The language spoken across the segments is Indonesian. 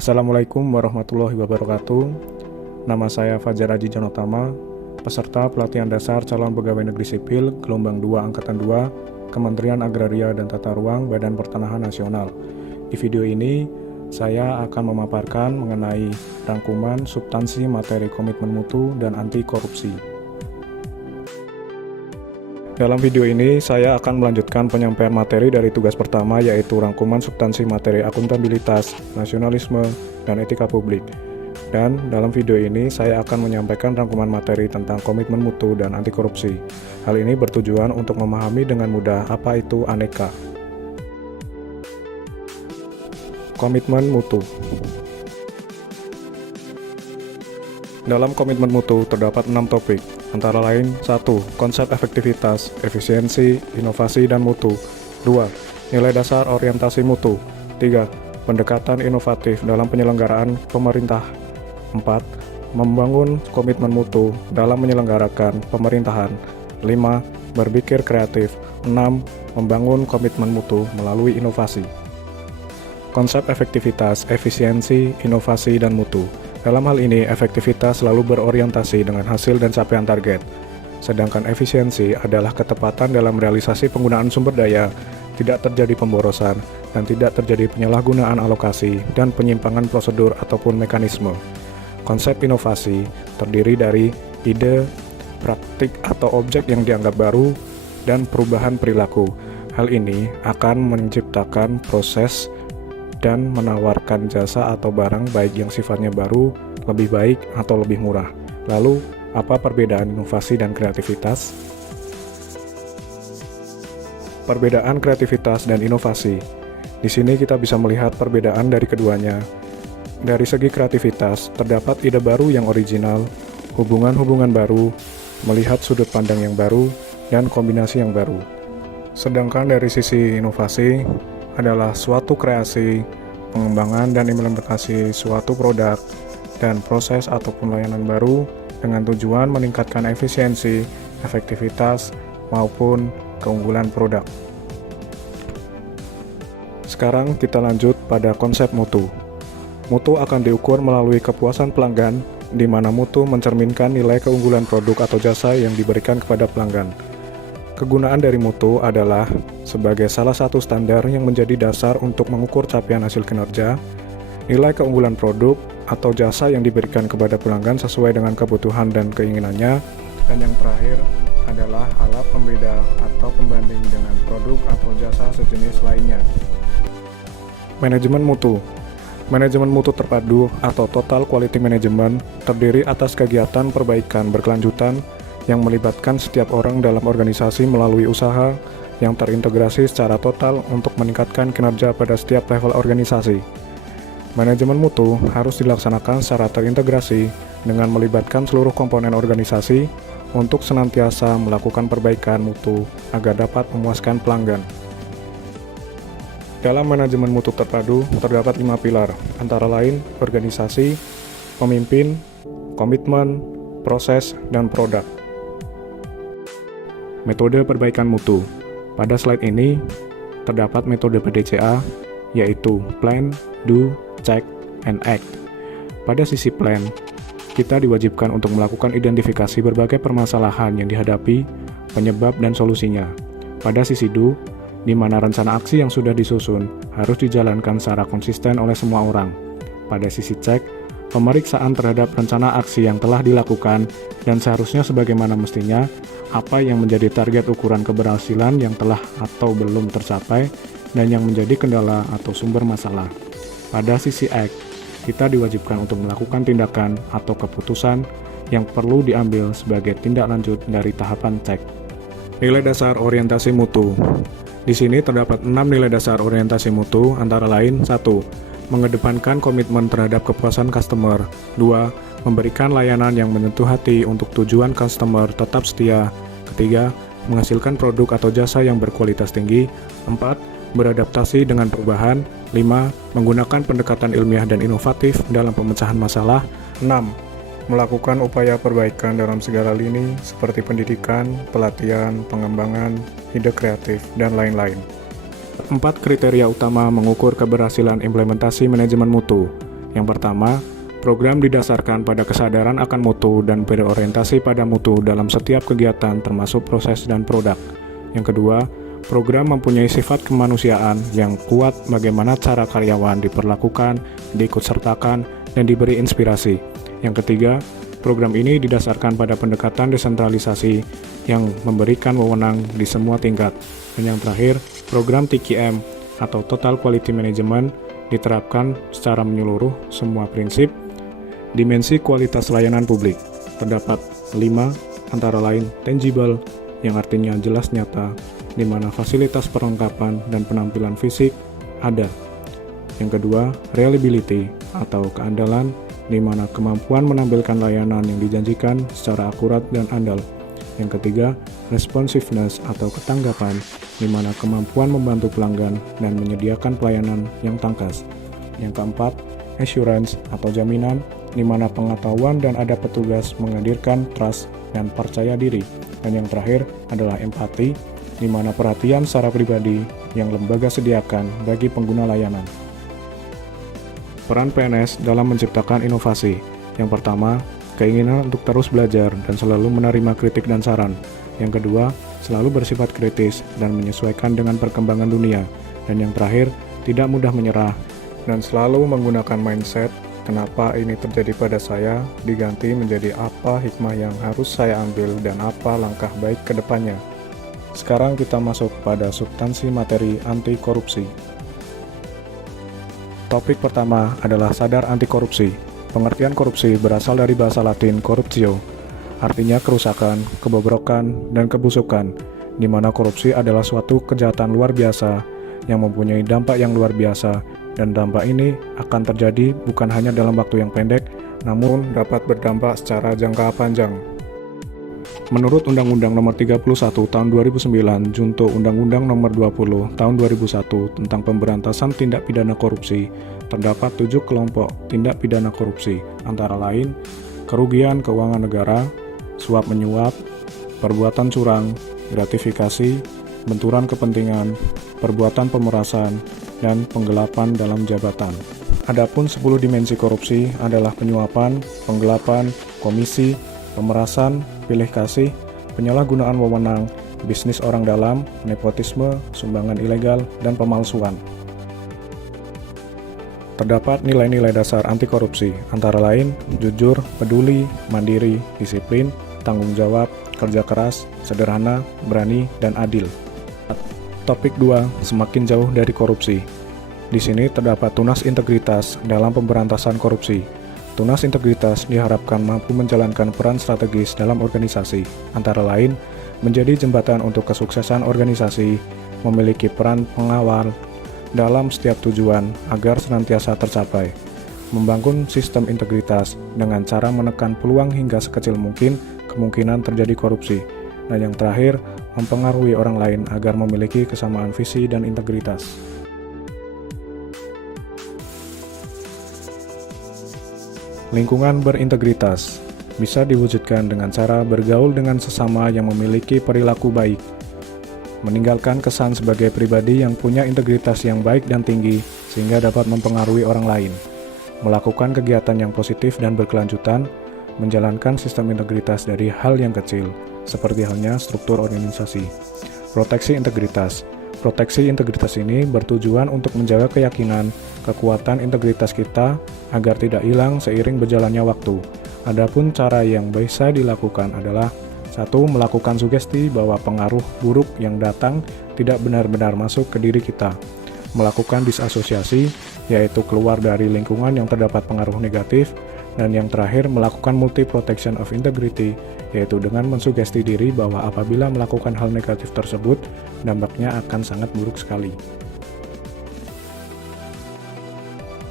Assalamualaikum warahmatullahi wabarakatuh. Nama saya Fajar Aji Janotama, peserta pelatihan dasar calon pegawai negeri sipil gelombang 2 angkatan 2 Kementerian Agraria dan Tata Ruang Badan Pertanahan Nasional. Di video ini saya akan memaparkan mengenai rangkuman substansi materi komitmen mutu dan anti korupsi. Dalam video ini, saya akan melanjutkan penyampaian materi dari tugas pertama, yaitu rangkuman substansi materi akuntabilitas, nasionalisme, dan etika publik. Dan dalam video ini, saya akan menyampaikan rangkuman materi tentang komitmen mutu dan anti korupsi. Hal ini bertujuan untuk memahami dengan mudah apa itu aneka. Komitmen mutu. Dalam komitmen mutu terdapat 6 topik, antara lain 1. Konsep efektivitas, efisiensi, inovasi, dan mutu. 2. Nilai dasar orientasi mutu. 3. Pendekatan inovatif dalam penyelenggaraan pemerintah. 4. Membangun komitmen mutu dalam menyelenggarakan pemerintahan. 5. Berpikir kreatif. 6. Membangun komitmen mutu melalui inovasi. Konsep efektivitas, efisiensi, inovasi, dan mutu. Dalam hal ini, efektivitas selalu berorientasi dengan hasil dan capaian target. Sedangkan efisiensi adalah ketepatan dalam realisasi penggunaan sumber daya, tidak terjadi pemborosan, dan tidak terjadi penyalahgunaan alokasi dan penyimpangan prosedur ataupun mekanisme. Konsep inovasi terdiri dari ide, praktik atau objek yang dianggap baru, dan perubahan perilaku. Hal ini akan menciptakan proses dan menawarkan jasa atau barang baik yang sifatnya baru, lebih baik, atau lebih murah. Lalu, apa perbedaan inovasi dan kreativitas? Perbedaan kreativitas dan inovasi. Di sini kita bisa melihat perbedaan dari keduanya. Dari segi kreativitas, terdapat ide baru yang original, hubungan-hubungan baru, melihat sudut pandang yang baru, dan kombinasi yang baru. Sedangkan dari sisi inovasi, adalah suatu kreasi, pengembangan dan implementasi suatu produk dan proses ataupun layanan baru dengan tujuan meningkatkan efisiensi, efektivitas, maupun keunggulan produk. Sekarang kita lanjut pada konsep mutu. Mutu akan diukur melalui kepuasan pelanggan, di mana mutu mencerminkan nilai keunggulan produk atau jasa yang diberikan kepada pelanggan. Kegunaan dari mutu adalah sebagai salah satu standar yang menjadi dasar untuk mengukur capaian hasil kinerja, nilai keunggulan produk atau jasa yang diberikan kepada pelanggan sesuai dengan kebutuhan dan keinginannya, dan yang terakhir adalah alat pembeda atau pembanding dengan produk atau jasa sejenis lainnya. Manajemen mutu. Manajemen mutu terpadu atau total quality management terdiri atas kegiatan perbaikan berkelanjutan yang melibatkan setiap orang dalam organisasi melalui usaha yang terintegrasi secara total untuk meningkatkan kinerja pada setiap level organisasi. Manajemen mutu harus dilaksanakan secara terintegrasi dengan melibatkan seluruh komponen organisasi untuk senantiasa melakukan perbaikan mutu agar dapat memuaskan pelanggan. Dalam manajemen mutu terpadu terdapat 5 pilar, antara lain organisasi, pemimpin, komitmen, proses, dan produk. Metode perbaikan mutu. Pada slide ini, terdapat metode PDCA, yaitu Plan, Do, Check, and Act. Pada sisi plan, kita diwajibkan untuk melakukan identifikasi berbagai permasalahan yang dihadapi, penyebab dan solusinya. Pada sisi Do, di mana rencana aksi yang sudah disusun harus dijalankan secara konsisten oleh semua orang. Pada sisi Check, pemeriksaan terhadap rencana aksi yang telah dilakukan dan seharusnya sebagaimana mestinya, apa yang menjadi target ukuran keberhasilan yang telah atau belum tercapai, dan yang menjadi kendala atau sumber masalah. Pada sisi Act, kita diwajibkan untuk melakukan tindakan atau keputusan yang perlu diambil sebagai tindak lanjut dari tahapan Check. Nilai dasar orientasi mutu. Di sini terdapat 6 nilai dasar orientasi mutu, antara lain 1. Mengedepankan komitmen terhadap kepuasan customer. 2. Memberikan layanan yang menyentuh hati untuk tujuan customer tetap setia. 3. Menghasilkan produk atau jasa yang berkualitas tinggi. 4. Beradaptasi dengan perubahan. 5. Menggunakan pendekatan ilmiah dan inovatif dalam pemecahan masalah. 6. Melakukan upaya perbaikan dalam segala lini seperti pendidikan, pelatihan, pengembangan, ide kreatif, dan lain-lain. 4 kriteria utama mengukur keberhasilan implementasi manajemen mutu. Yang pertama, program didasarkan pada kesadaran akan mutu dan berorientasi pada mutu dalam setiap kegiatan termasuk proses dan produk. Yang kedua, program mempunyai sifat kemanusiaan yang kuat bagaimana cara karyawan diperlakukan, diikutsertakan, dan diberi inspirasi. Yang ketiga, program ini didasarkan pada pendekatan desentralisasi yang memberikan wewenang di semua tingkat. Dan yang terakhir, program TQM atau Total Quality Management diterapkan secara menyeluruh semua prinsip dimensi kualitas layanan publik. Terdapat 5, antara lain tangible, yang artinya jelas nyata, di mana fasilitas perlengkapan dan penampilan fisik ada. Yang kedua, reliability atau keandalan, di mana kemampuan menampilkan layanan yang dijanjikan secara akurat dan andal. Yang ketiga, responsiveness atau ketanggapan, di mana kemampuan membantu pelanggan dan menyediakan pelayanan yang tangkas. Yang keempat, assurance atau jaminan, di mana pengetahuan dan ada petugas menghadirkan trust dan percaya diri. Dan yang terakhir adalah empati, di mana perhatian secara pribadi yang lembaga sediakan bagi pengguna layanan. Peran PNS dalam menciptakan inovasi. Yang pertama, keinginan untuk terus belajar dan selalu menerima kritik dan saran. Yang kedua, selalu bersifat kritis dan menyesuaikan dengan perkembangan dunia. Dan yang terakhir, tidak mudah menyerah dan selalu menggunakan mindset kenapa ini terjadi pada saya diganti menjadi apa hikmah yang harus saya ambil dan apa langkah baik ke depannya. Sekarang kita masuk pada substansi materi anti korupsi. Topik pertama adalah sadar anti korupsi. Pengertian korupsi berasal dari bahasa Latin corruptio, artinya kerusakan, kebobrokan, dan kebusukan, di mana korupsi adalah suatu kejahatan luar biasa yang mempunyai dampak yang luar biasa, dan dampak ini akan terjadi bukan hanya dalam waktu yang pendek, namun dapat berdampak secara jangka panjang. Menurut Undang-Undang Nomor 31 Tahun 2009, junto Undang-Undang Nomor 20 Tahun 2001 tentang Pemberantasan Tindak Pidana Korupsi, terdapat 7 kelompok tindak pidana korupsi, antara lain kerugian keuangan negara, suap menyuap, perbuatan curang, gratifikasi, benturan kepentingan, perbuatan pemerasan, dan penggelapan dalam jabatan. Adapun 10 dimensi korupsi adalah penyuapan, penggelapan, komisi, pemerasan, pilih kasih, penyalahgunaan wewenang, bisnis orang dalam, nepotisme, sumbangan ilegal, dan pemalsuan. Terdapat nilai-nilai dasar anti korupsi, antara lain jujur, peduli, mandiri, disiplin, tanggung jawab, kerja keras, sederhana, berani, dan adil. Topik 2, semakin jauh dari korupsi. Di sini terdapat tunas integritas dalam pemberantasan korupsi. Tunas integritas diharapkan mampu menjalankan peran strategis dalam organisasi, antara lain menjadi jembatan untuk kesuksesan organisasi, memiliki peran pengawal dalam setiap tujuan agar senantiasa tercapai, membangun sistem integritas dengan cara menekan peluang hingga sekecil mungkin kemungkinan terjadi korupsi, dan yang terakhir, mempengaruhi orang lain agar memiliki kesamaan visi dan integritas. Lingkungan berintegritas bisa diwujudkan dengan cara bergaul dengan sesama yang memiliki perilaku baik, meninggalkan kesan sebagai pribadi yang punya integritas yang baik dan tinggi sehingga dapat mempengaruhi orang lain, melakukan kegiatan yang positif dan berkelanjutan, menjalankan sistem integritas dari hal yang kecil, seperti halnya struktur organisasi. Proteksi integritas. Proteksi integritas ini bertujuan untuk menjaga keyakinan, kekuatan integritas kita agar tidak hilang seiring berjalannya waktu. Adapun cara yang bisa dilakukan adalah 1. Melakukan sugesti bahwa pengaruh buruk yang datang tidak benar-benar masuk ke diri kita. Melakukan disasosiasi, yaitu keluar dari lingkungan yang terdapat pengaruh negatif. Dan yang terakhir, melakukan multi-protection of integrity, yaitu dengan mensugesti diri bahwa apabila melakukan hal negatif tersebut, dampaknya akan sangat buruk sekali.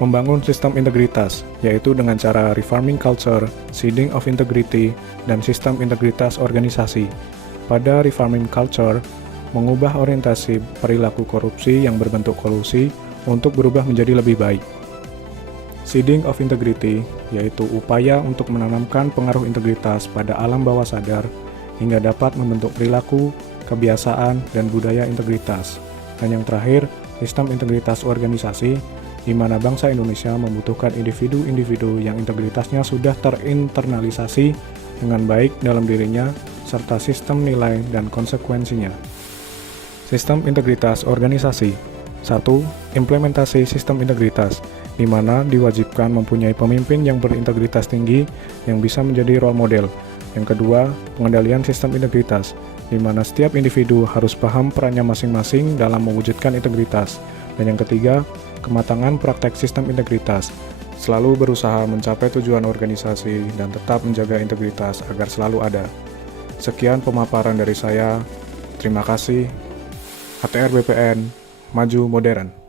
Membangun sistem integritas, yaitu dengan cara reforming culture, seeding of integrity, dan sistem integritas organisasi. Pada reforming culture, mengubah orientasi perilaku korupsi yang berbentuk kolusi untuk berubah menjadi lebih baik. Seeding of integrity, yaitu upaya untuk menanamkan pengaruh integritas pada alam bawah sadar hingga dapat membentuk perilaku, kebiasaan, dan budaya integritas. Dan yang terakhir, sistem integritas organisasi, di mana bangsa Indonesia membutuhkan individu-individu yang integritasnya sudah terinternalisasi dengan baik dalam dirinya, serta sistem nilai dan konsekuensinya. Sistem integritas organisasi. 1. Implementasi sistem integritas, di mana diwajibkan mempunyai pemimpin yang berintegritas tinggi yang bisa menjadi role model. Yang kedua, pengendalian sistem integritas, di mana setiap individu harus paham perannya masing-masing dalam mewujudkan integritas. Dan yang ketiga, kematangan praktek sistem integritas, selalu berusaha mencapai tujuan organisasi dan tetap menjaga integritas agar selalu ada. Sekian pemaparan dari saya. Terima kasih. HTR BPN, maju modern.